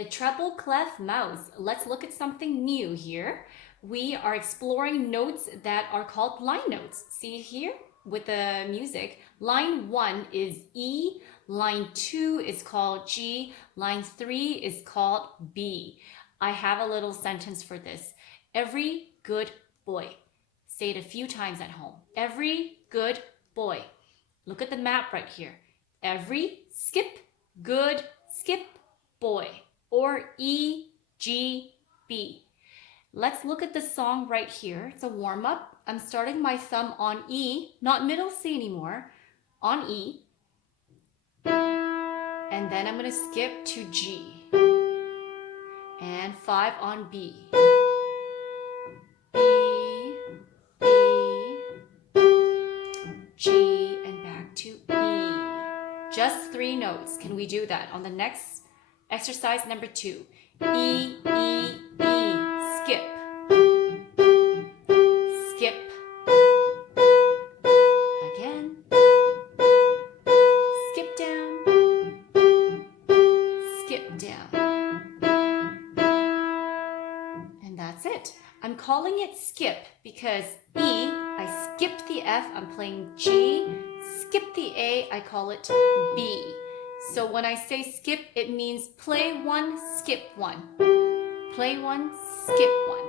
The treble clef mouse. Let's look at something new here. We are exploring notes that are called line notes. See here with the music. Line 1 is E, line 2 is called G, line 3 is called B. I have a little sentence for this. Every good boy. Say it a few times at home. Every good boy. Look at the map right here. Every skip, good, skip, boy. Or E, G, B. Let's look at the song right here. It's a warm-up. I'm starting my thumb on E, not middle C anymore, on E. And then I'm going to skip to G. And 5 on B. B, B, G, and back to E. Just 3 notes. Can we do that on the next exercise number 2? E, E, E. Skip. Skip. Again. Skip down. Skip down. And that's it. I'm calling it skip because E, I skipped the F, I'm playing G. Skip the A, I call it B. So when I say skip, it means play one, skip one. Play one, skip one.